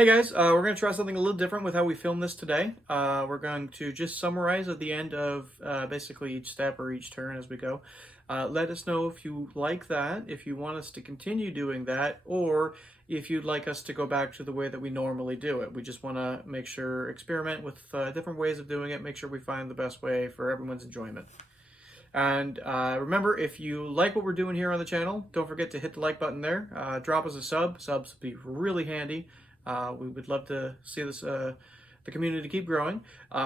Hey guys, we're going to try something a little different with how we film this today. We're going to just summarize at the end of basically each step or each turn as we go. Let us know if you like that, if you want us to continue doing that, or if you'd like us to go back to the way that we normally do it. We just want to make sure, experiment with different ways of doing it, make sure we find the best way for everyone's enjoyment. And remember, if you like what we're doing here on the channel, don't forget to hit the like button there. Drop us a sub. Subs would be really handy. We would love to see this the community keep growing.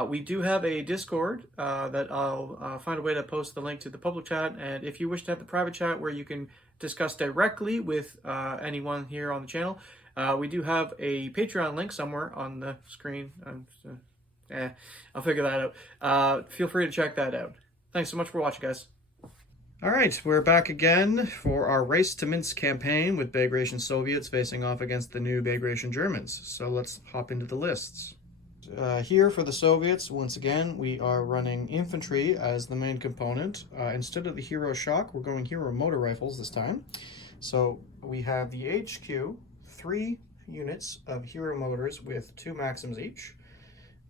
We do have a Discord that I'll find a way to post the link to the public chat. And if you wish to have the private chat where you can discuss directly with anyone here on the channel, we do have a Patreon link somewhere on the screen. I'll figure that out. Feel free to check that out. Thanks so much for watching, guys. All right, we're back again for our Race to Minsk campaign with Bagration Soviets facing off against the new Bagration Germans. So let's hop into the lists. Here for the Soviets, once again, we are running infantry as the main component. Instead of the Hero Shock, we're going Hero Motor Rifles this time. So we have the HQ, 3 units of Hero Motors with 2 Maxims each,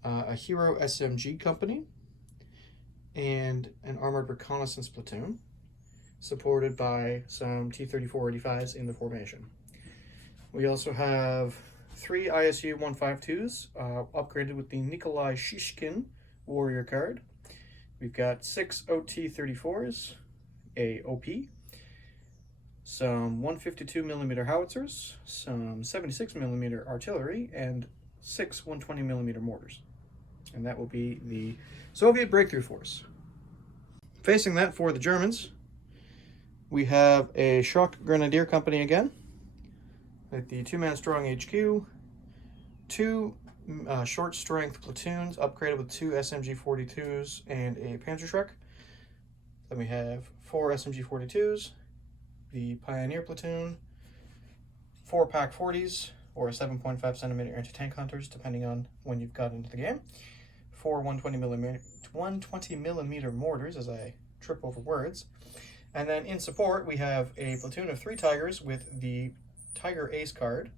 a Hero SMG company, and an Armored Reconnaissance Platoon, supported by some T-34-85s in the formation. We also have 3 ISU 152s upgraded with the Nikolai Shishkin Warrior card. We've got 6 OT-34s, a OP, some 152mm howitzers, some 76mm artillery, and 6 120mm mortars. And that will be the Soviet Breakthrough Force. Facing that for the Germans, we have a Shock Grenadier company again, with the 2-man strong HQ, 2 short strength platoons upgraded with 2 SMG-42s and a Panzerschreck. Then we have 4 SMG-42s, the Pioneer platoon, 4 PaK-40s, or 7.5 centimeter anti-tank hunters, depending on when you've got into the game, 4 120mm mortars, as I trip over words. And then in support, we have a platoon of 3 Tigers with the Tiger Ace card,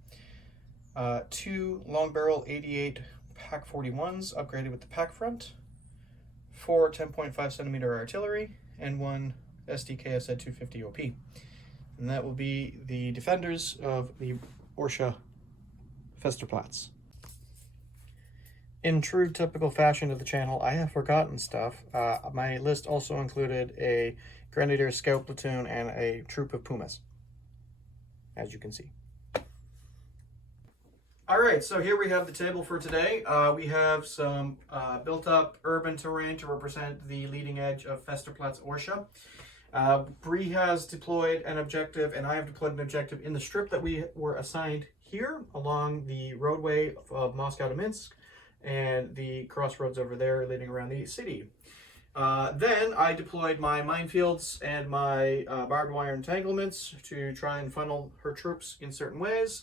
2 long barrel 88 PaK-41s upgraded with the PaK front, 4 10.5 centimeter artillery, and 1 SDKSZ 250 OP. And that will be the defenders of the Orsha Festerplatz. In true typical fashion of the channel, I have forgotten stuff. My list also included a Grenadier Scout platoon and a troop of Pumas, as you can see. All right, so here we have the table for today. We have some built-up urban terrain to represent the leading edge of Festerplatz Orsha. Bree has deployed an objective, and I have deployed an objective in the strip that we were assigned here along the roadway of Moscow to Minsk, and the crossroads over there leading around the city. Then I deployed my minefields and my barbed wire entanglements to try and funnel her troops in certain ways,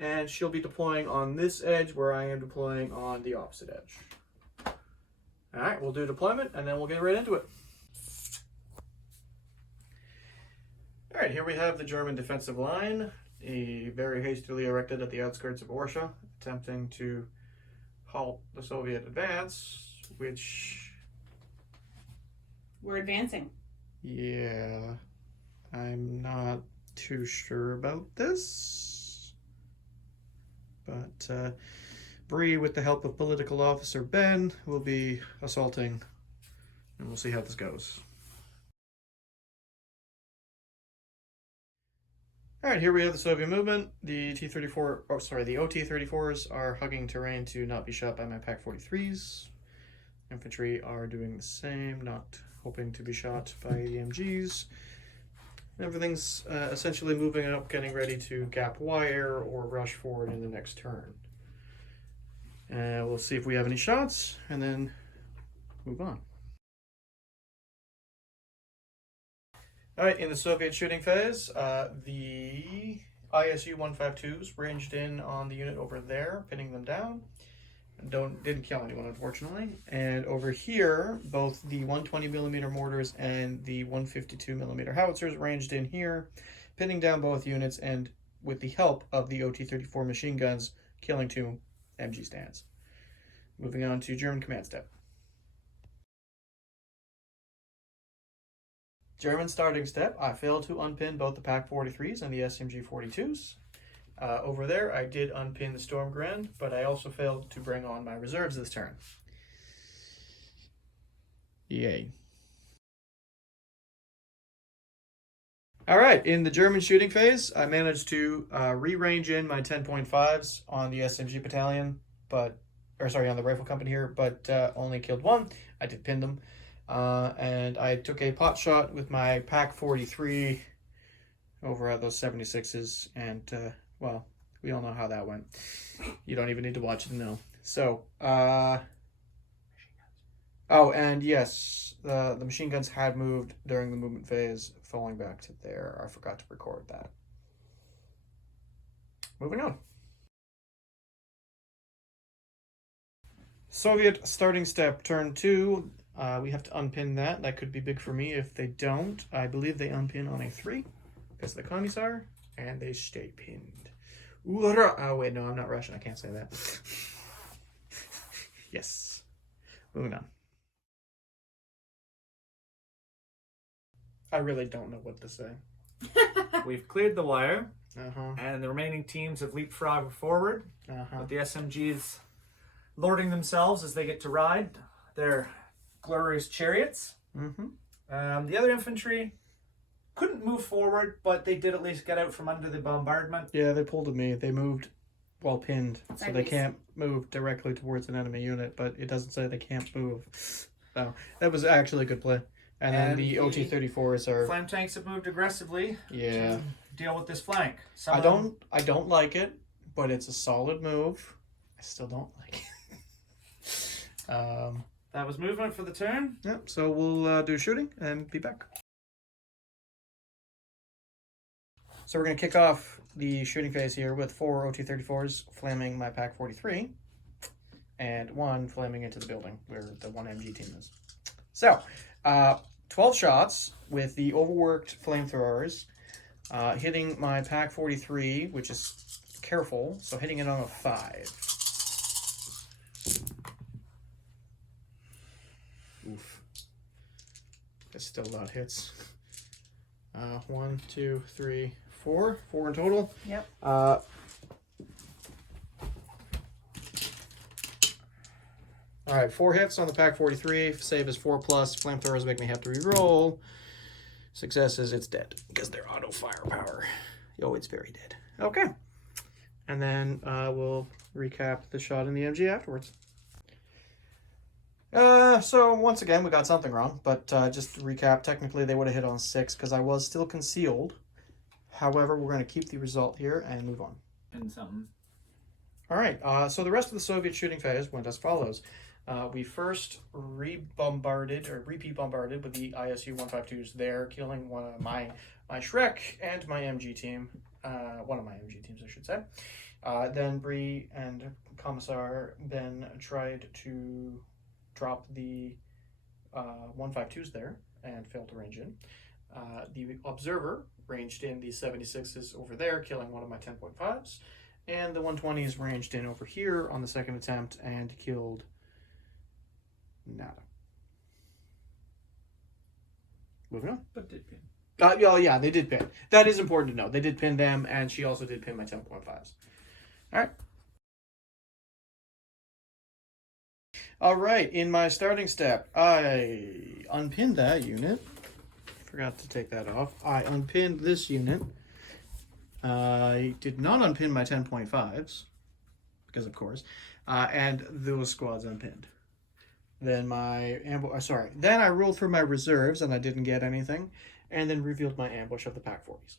and she'll be deploying on this edge where I am deploying on the opposite edge. All right, we'll do deployment and then we'll get right into it. All right, here we have the German defensive line, very hastily erected at the outskirts of Orsha, attempting to halt the Soviet advance, which... We're advancing. Yeah, I'm not too sure about this. But Bree, with the help of Political Officer Ben, will be assaulting, and we'll see how this goes. All right, here we have the Soviet movement. The the OT-34s are hugging terrain to not be shot by my PaK-43s. Infantry are doing the same, not hoping to be shot by the MGs. Everything's essentially moving up, getting ready to gap wire or rush forward in the next turn. We'll see if we have any shots, and then move on. All right, in the Soviet shooting phase, the ISU 152s ranged in on the unit over there, pinning them down. Didn't kill anyone, unfortunately. And over here, both the 120mm mortars and the 152mm howitzers ranged in here, pinning down both units, and with the help of the OT-34 machine guns, killing 2 MG stands. Moving on to German command step. German starting step, I failed to unpin both the PaK-43s and the SMG-42s. Over there, I did unpin the Sturmgrenadier, but I also failed to bring on my reserves this turn. Yay. Alright, in the German shooting phase, I managed to re-range in my 10.5s on the SMG battalion, on the rifle company here, but only killed 1. I did pin them. And I took a pot shot with my PaK-43 over at those 76s, and, well, we all know how that went. You don't even need to watch it to know. So, oh, and yes, the machine guns had moved during the movement phase, falling back to there. I forgot to record that. Moving on. Soviet starting step, turn 2. We have to unpin that. That could be big for me if they don't. I believe they unpin on a 3 because the commissar, and they stay pinned. Oh, wait, no, I'm not Russian. I can't say that. Yes. Moving on. I really don't know what to say. We've cleared the wire, and the remaining teams have leapfrogged forward. With the SMGs lording themselves as they get to ride their glorious chariots. The other infantry couldn't move forward, but they did at least get out from under the bombardment. Yeah, they pulled at me. They moved while pinned, so they can't move directly towards an enemy unit, but it doesn't say they can't move. So that was actually a good play. And then the OT-34s are... Flame tanks have moved aggressively to deal with this flank. I don't like it, but it's a solid move. I still don't like it. That was movement for the turn. Yep, so we'll do shooting and be back. So we're going to kick off the shooting phase here with 4 OT-34s flaming my PaK-43 and 1 flaming into the building where the 1 MG team is. So, 12 shots with the overworked flamethrowers hitting my PaK-43, which is careful, so hitting it on a 5. Oof. That's still a lot of hits. 1, 2, 3, 4. 4 in total. Yep. Alright, 4 hits on the PaK-43. Save is 4+. Flamethrowers make me have to re-roll. Successes, it's dead. Because they're auto firepower. Oh, it's very dead. Okay. And then we'll recap the shot in the MG afterwards. So once again, we got something wrong. But just to recap, technically they would have hit on 6 because I was still concealed. However, we're going to keep the result here and move on. And something. Alright, so the rest of the Soviet shooting phase went as follows. We first repeat bombarded with the ISU-152s there, killing one of my Shrek and my MG team. One of my MG teams, I should say. Then Bree and Commissar Ben tried to drop the 152s there and failed to range in. The Observer ranged in the 76s over there, killing one of my 10.5s. And the 120s ranged in over here on the second attempt and killed nada. Moving on. But did pin. Yeah, they did pin. That is important to know. They did pin them, and she also did pin my 10.5s. Alright. Alright, in my starting step, I unpinned that unit. Forgot to take that off. I unpinned this unit. I did not unpin my 10.5s, because of course, and those squads unpinned. Then then I rolled for my reserves and I didn't get anything, and then revealed my ambush of the PaK-40s.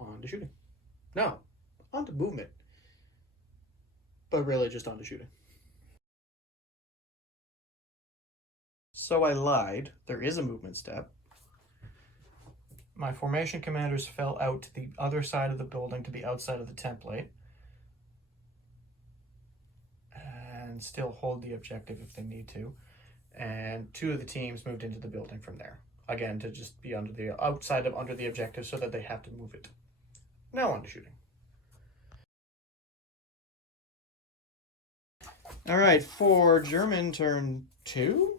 On to shooting. No, on to movement. But really just on to shooting. So I lied. There is a movement step. My formation commanders fell out to the other side of the building to be outside of the template. And still hold the objective if they need to. And 2 of the teams moved into the building from there. Again, to just be under the objective so that they have to move it. Now on to shooting. All right, for German turn 2?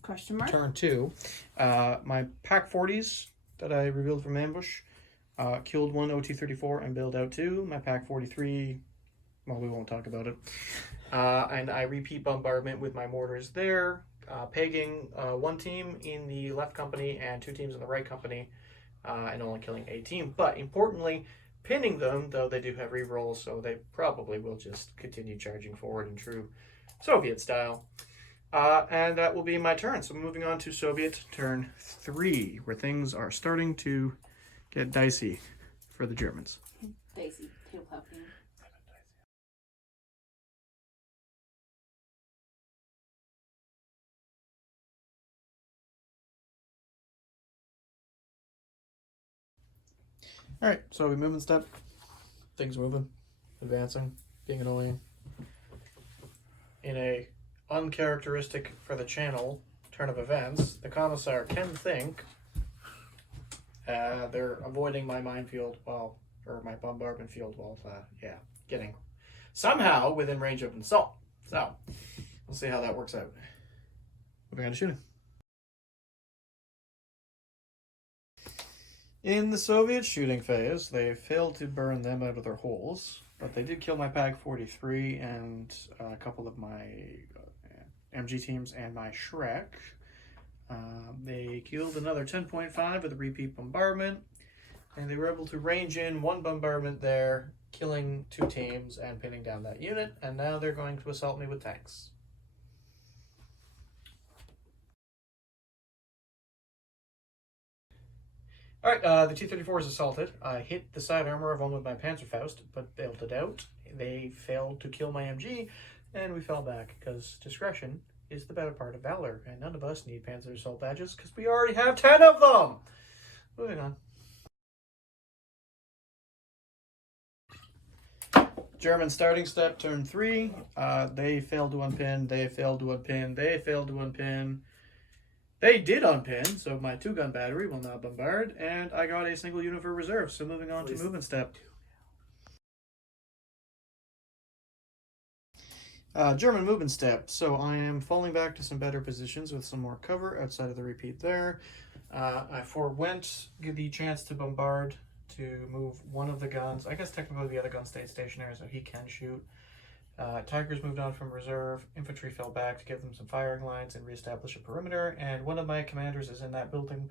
Question mark? Turn 2. My Pack 40s that I revealed from ambush killed one OT-34 and bailed out 2. My Pack 43, well, we won't talk about it. And I repeat bombardment with my mortars there, pegging 1 team in the left company and 2 teams in the right company, and only killing a team. But importantly, pinning them, though they do have rerolls, so they probably will just continue charging forward in true Soviet style. And that will be my turn. So moving on to Soviet turn 3, where things are starting to get dicey for the Germans. Dicey, tail clapping. All right, so we move in step. Things moving, advancing, being annoying. In a uncharacteristic for the channel turn of events, the Commissar can think they're avoiding my minefield while, or my bombardment field while, getting somehow within range of an assault. So, we'll see how that works out. Moving on to shooting. In the Soviet shooting phase, they failed to burn them out of their holes, but they did kill my Pag 43 and a couple of my MG teams and my Shrek. They killed another 10.5 with a repeat bombardment, and they were able to range in 1 bombardment there, killing 2 teams and pinning down that unit, and now they're going to assault me with tanks. Alright, the T-34 is assaulted. I hit the side armor of one with my Panzerfaust, but bailed it out. They failed to kill my MG, and we fell back, because discretion is the better part of valor, and none of us need Panzer Assault badges, because we already have 10 of them! Moving on. German starting step, turn 3. They failed to unpin, they failed to unpin, they failed to unpin. They did unpin, so my 2-gun battery will not bombard, and I got a single unit for reserve, so moving on to movement step. German movement step. So I am falling back to some better positions with some more cover outside of the repeat there. I forewent the chance to bombard to move one of the guns. I guess technically the other gun stayed stationary, so he can shoot. Tigers moved on from reserve. Infantry fell back to give them some firing lines and reestablish a perimeter. And one of my commanders is in that building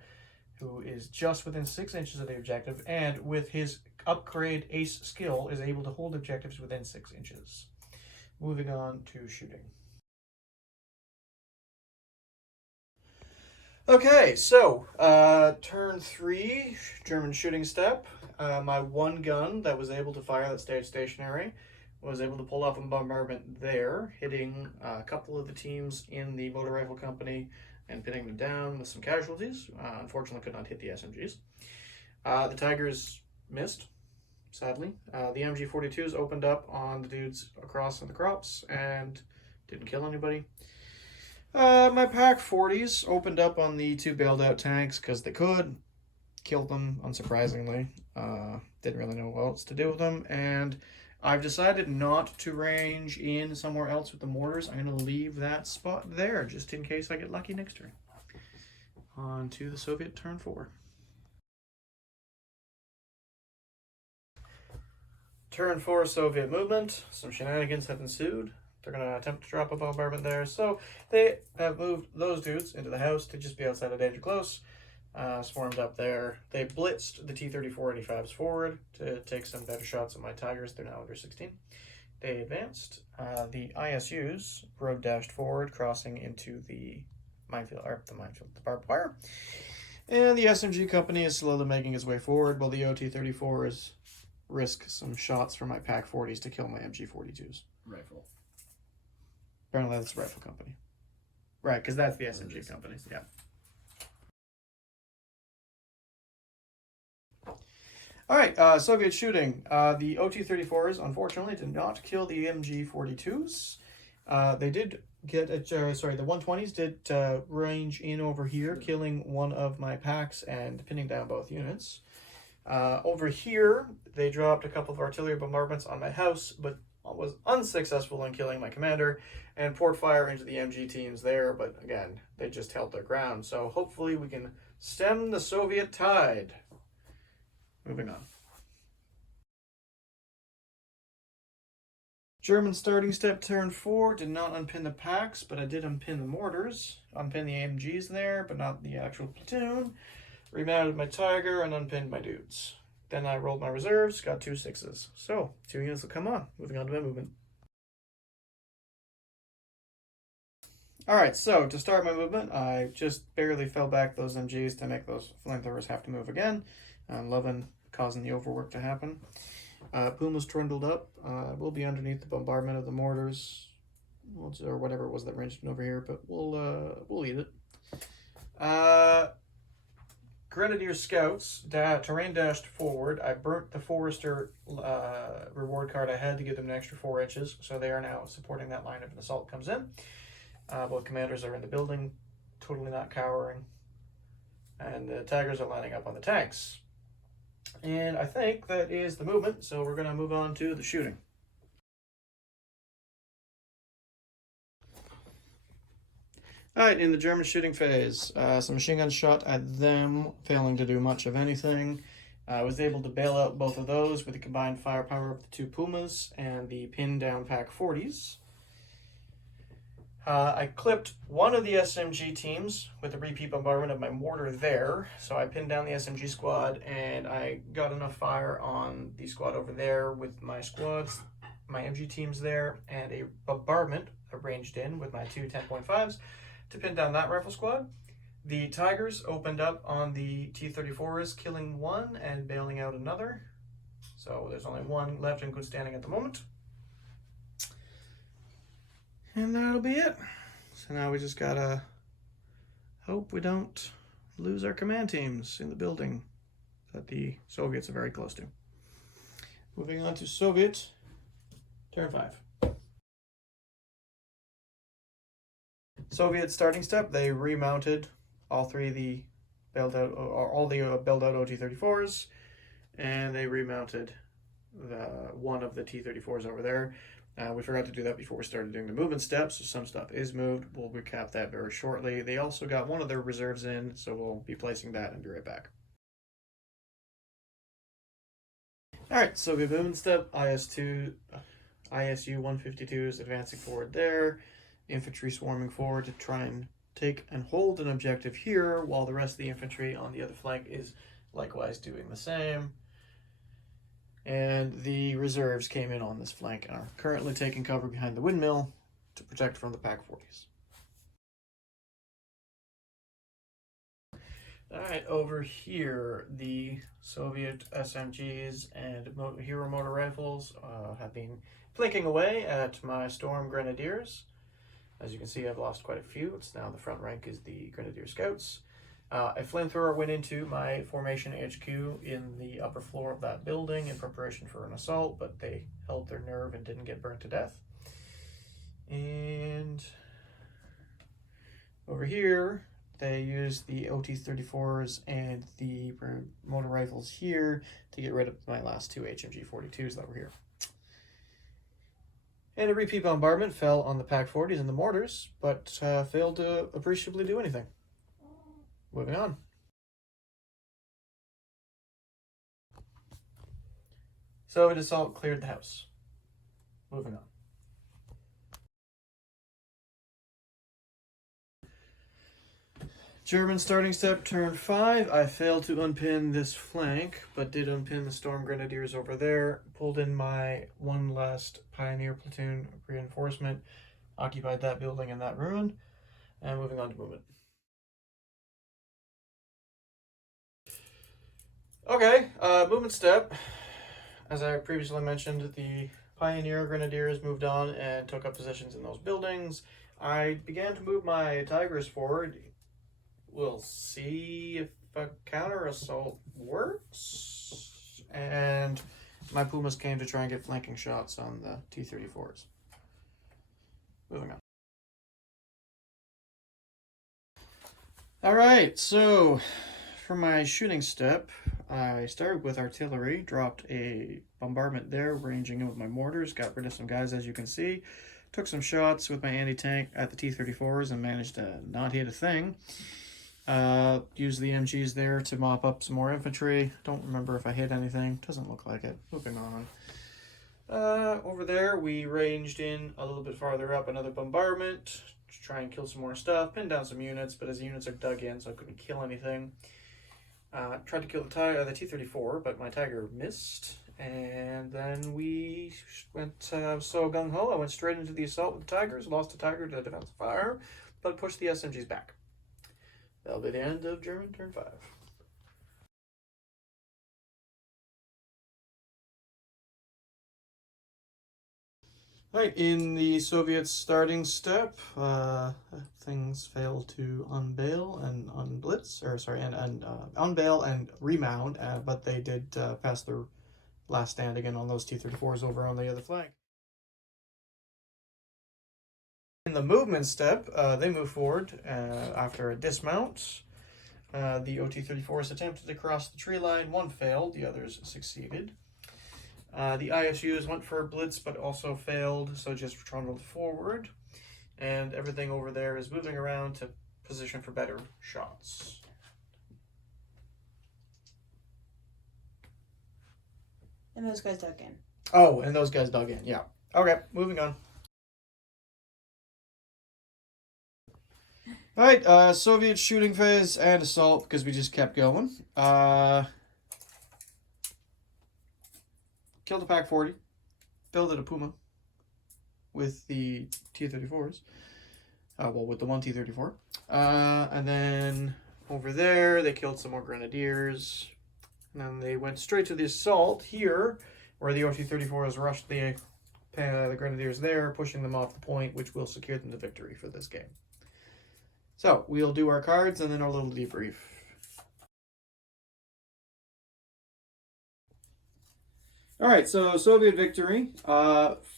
who is just within 6 inches of the objective, and with his upgrade ace skill is able to hold objectives within 6 inches. Moving on to shooting. Okay, so turn 3, German shooting step. My 1 gun that was able to fire that stayed stationary was able to pull off a bombardment there, hitting a couple of the teams in the motor rifle company and pinning them down with some casualties. Unfortunately, could not hit the SMGs. The Tigers missed, sadly. The MG42s opened up on the dudes across in the crops and didn't kill anybody. My Pack 40s opened up on the 2 bailed out tanks because they could. Killed them, unsurprisingly. Didn't really know what else to do with them. And I've decided not to range in somewhere else with the mortars. I'm going to leave that spot there just in case I get lucky next turn. On to the Soviet turn 4. Turn 4 Soviet movement. Some shenanigans have ensued. They're going to attempt to drop a bombardment there. So they have moved those dudes into the house to just be outside of danger close. Swarmed up there. They blitzed the T-34-85s forward to take some better shots at my Tigers. They're now under 16. They advanced. The ISUs road dashed forward, crossing into the the barbed wire. And the SMG company is slowly making its way forward, while the OT-34s risk some shots from my Pack 40s to kill my MG42s. Rifle. Apparently that's the rifle company. Right, because that's the SMG company. Yeah. All right, Soviet shooting. The OT-34s, unfortunately, did not kill the MG-42s. They did get, the 120s did range in over here, killing one of my packs and pinning down both units. Over here, they dropped a couple of artillery bombardments on my house, but was unsuccessful in killing my commander and poured fire into the MG teams there, but again, they just held their ground. So hopefully we can stem the Soviet tide. Moving on. German starting step turn 4, did not unpin the packs, but I did unpin the mortars. Unpin the AMGs there, but not the actual platoon. Remounted my Tiger and unpinned my dudes. Then I rolled my reserves, got 2 6s. So, 2 units will come on. Moving on to my movement. Alright, so to start my movement, I just barely fell back those MGs to make those flamethrowers have to move again. I'm loving causing the overwork to happen. Puma's trundled up. We'll be underneath the bombardment of the mortars, or whatever it was that ranged over here, but we'll eat it. Grenadier scouts terrain dashed forward. I burnt the Forester reward card I had to give them an extra 4 inches, so they are now supporting that line if an assault comes in. Both commanders are in the building, totally not cowering, and the Tigers are lining up on the tanks. And I think that is the movement, so we're going to move on to the shooting. Alright, in the German shooting phase, some machine guns shot at them, failing to do much of anything. I was able to bail out both of those with the combined firepower of the 2 Pumas and the pinned down Pack 40s. I clipped one of the SMG teams with the repeat bombardment of my mortar there, so I pinned down the SMG squad, and I got enough fire on the squad over there with my squads, my MG teams there, and a bombardment arranged in with my 2 10.5s to pin down that rifle squad. The Tigers opened up on the T-34s, killing one and bailing out another, so there's only one left in good standing at the moment. And that'll be it. So now we just gotta hope we don't lose our command teams in the building that the Soviets are very close to. Moving on to Soviet, turn 5. Soviet starting step, they remounted all 3 of the bailed out OT-34s, and they remounted one of the T-34s over there. We forgot to do that before we started doing the movement steps, so some stuff is moved. We'll recap that very shortly. They also got one of their reserves in, so we'll be placing that and be right back. Alright, so we have movement step, ISU 152 is advancing forward there. Infantry swarming forward to try and take and hold an objective here, while the rest of the infantry on the other flank is likewise doing the same. And the reserves came in on this flank and are currently taking cover behind the windmill to protect from the Pack 40s. Alright, over here, the Soviet SMGs and Hero motor rifles have been flanking away at my Sturmgrenadiers. As you can see, I've lost quite a few. It's now the front rank is the Grenadier Scouts. A flamethrower went into my formation HQ in the upper floor of that building in preparation for an assault, but they held their nerve and didn't get burnt to death. And over here, they used the OT-34s and the motor rifles here to get rid of my last 2 HMG-42s that were here. And a repeat bombardment fell on the Pack 40s and the mortars, but failed to appreciably do anything. Moving on. Soviet assault cleared the house. Moving on. German starting step, turn 5. I failed to unpin this flank, but did unpin the Sturmgrenadiers over there. Pulled in my one last Pioneer platoon reinforcement, occupied that building and that ruin, and moving on to movement. Okay, movement step. As I previously mentioned, the Pioneer Grenadiers moved on and took up positions in those buildings. I began to move my Tigers forward. We'll see if a counter assault works. And my Pumas came to try and get flanking shots on the T-34s. Moving on. Alright, so for my shooting step, I started with artillery, dropped a bombardment there, ranging in with my mortars, got rid of some guys as you can see, took some shots with my anti-tank at the T-34s and managed to not hit a thing. Used the MGs there to mop up some more infantry. Don't remember if I hit anything. Doesn't look like it. Moving on. Over there, we ranged in a little bit farther up, another bombardment to try and kill some more stuff, pinned down some units, but his units are dug in, so I couldn't kill anything. Tried to kill the T-34, but my Tiger missed. And then we went so gung-ho. I went straight into the assault with the Tigers, lost the Tiger to defensive fire, but pushed the SMGs back. That'll be the end of German turn 5. Right, in the Soviet starting step, things failed to unveil and unblitz, unveil and remount, but they did pass their last stand again on those T-34s over on the other flank. In the movement step, they move forward after a dismount. The OT-34s attempted to cross the tree line. One failed, the others succeeded. The ISUs went for a blitz but also failed, so just trundled forward. And everything over there is moving around to position for better shots. And those guys dug in. Oh, and those guys dug in, yeah. Okay, moving on. Alright, Soviet shooting phase and assault, because we just kept going. Killed a PaK-40, built a Puma with the T-34s. With the one T-34. And then over there, they killed some more Grenadiers. And then they went straight to the assault here, where the OT-34s rushed the Grenadiers there, pushing them off the point, which will secure them to victory for this game. So, we'll do our cards and then our little debrief. Alright, so Soviet victory.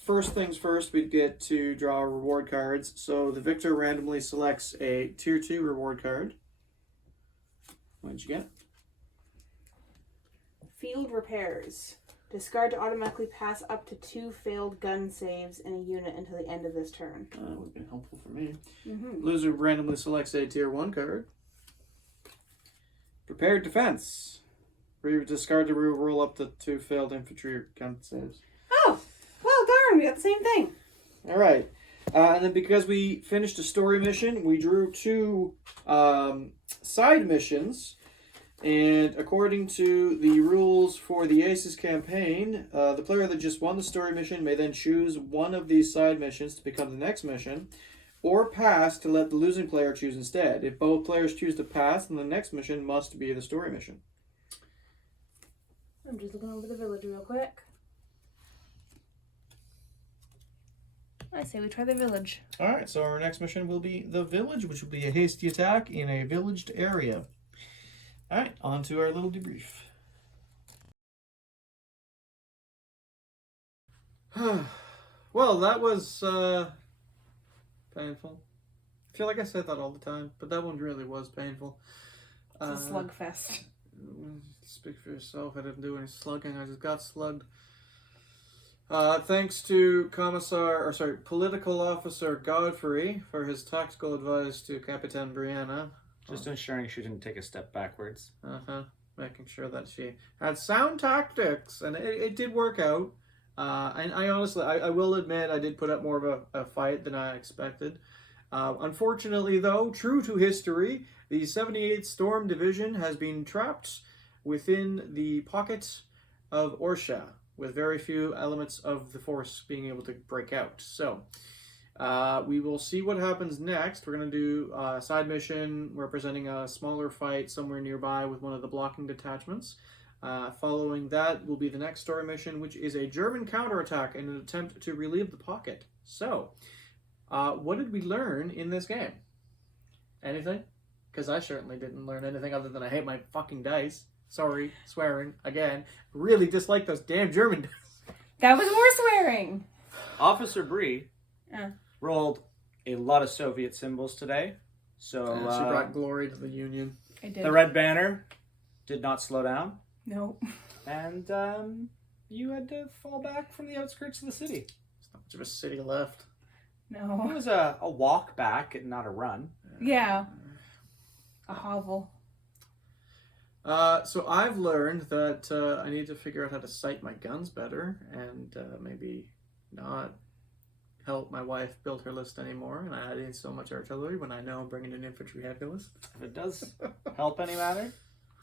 First things first, we get to draw reward cards. So the victor randomly selects a Tier 2 reward card. What did you get? Field repairs. Discard to automatically pass up to 2 failed gun saves in a unit until the end of this turn. That would have been helpful for me. Mm-hmm. Loser randomly selects a Tier 1 card. Prepared defense. Discard to roll up to 2 failed infantry gun saves. Oh, well darn, we got the same thing. All right. And then because we finished a story mission, we drew 2 side missions. And according to the rules for the Aces campaign, the player that just won the story mission may then choose one of these side missions to become the next mission, or pass to let the losing player choose instead. If both players choose to pass, then the next mission must be the story mission. I'm just looking over the village real quick. I say we try the village. Alright, so our next mission will be the village, which will be a hasty attack in a villaged area. Alright, on to our little debrief. Well, that was painful. I feel like I said that all the time, but that one really was painful. It's a slugfest. Speak for yourself. I didn't do any slugging. I just got slugged. Thanks to Political Officer Godfrey for his tactical advice to Kapitan Breanna. Just ensuring she didn't take a step backwards. Making sure that she had sound tactics, and it did work out. And I honestly, I will admit, I did put up more of a fight than I expected. Unfortunately, though, true to history, the 78th Sturm Division has been trapped within the pocket of Orsha, with very few elements of the force being able to break out. So, we will see what happens next. We're going to do a side mission representing a smaller fight somewhere nearby with one of the blocking detachments. Following that will be the next story mission, which is a German counterattack in an attempt to relieve the pocket. So, what did we learn in this game? Anything? Because I certainly didn't learn anything other than I hate my fucking dice. Sorry, swearing again. Really dislike those damn German dice. That was more swearing. Officer Bree rolled a lot of Soviet symbols today. So she brought glory to the Union. I did. The red banner did not slow down. No. And you had to fall back from the outskirts of the city. There's not much of a city left. No. It was a walk back and not a run. Yeah. A hovel. So I've learned that I need to figure out how to sight my guns better, and maybe not help my wife build her list anymore and add in so much artillery when I know I'm bringing an infantry heavy list. If it does help any matter,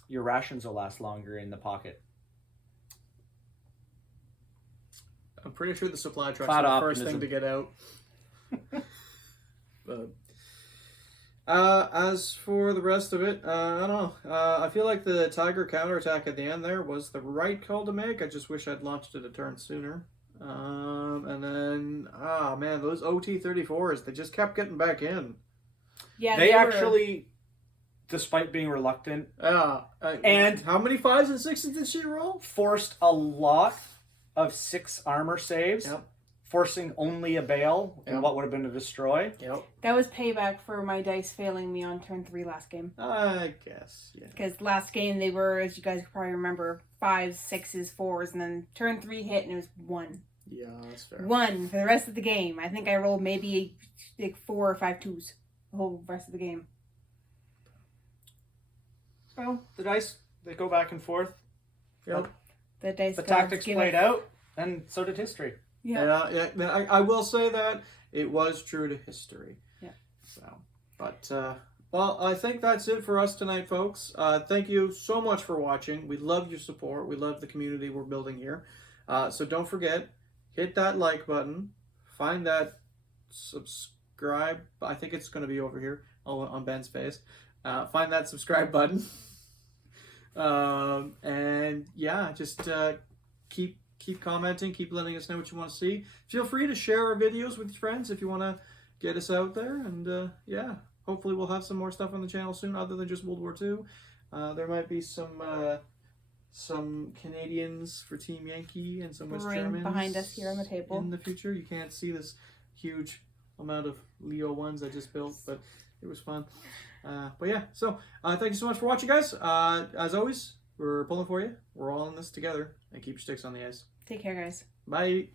your rations will last longer in the pocket. I'm pretty sure the supply trucks Cloud are the first optimism. thing to get out. But as for the rest of it, I don't know. I feel like the Tiger counterattack at the end there was the right call to make. I just wish I'd launched it a turn sooner. And then, man, those OT-34s, they just kept getting back in. Yeah, They were- actually, despite being reluctant, And how many 5s and 6s did she roll? forced a lot of 6 armor saves, Yep. forcing only a bale in Yep. what would have been a destroy. Yep. That was payback for my dice failing me on turn 3 last game. I guess, yeah. Because last game they were, as you guys probably remember, 5s, 6s, 4s, and then turn 3 hit and it was 1. Yeah, that's fair. 1 for the rest of the game. I think I rolled maybe like 4 or 5 2s the whole rest of the game. Well, the dice, they go back and forth. Yep. The dice The gods tactics give played us- out, and so did history. Yeah. I will say that it was true to history. Yeah. So, but well, I think that's it for us tonight, folks. Thank you so much for watching. We love your support. We love the community we're building here. So don't forget, hit that like button. Find that subscribe. I think it's going to be over here on Ben's face. Find that subscribe button. And yeah, just keep commenting, keep letting us know what you want to see. Feel free to share our videos with your friends if you want to get us out there. And yeah, hopefully we'll have some more stuff on the channel soon other than just World War II. There might be some Canadians for Team Yankee and some West Right Germans behind us here on the table. in the future. You can't see this huge amount of Leo ones I just built, but it was fun. But yeah, so thank you so much for watching, guys. As always, we're pulling for you. We're all in this together, and keep your sticks on the ice. Take care, guys. Bye.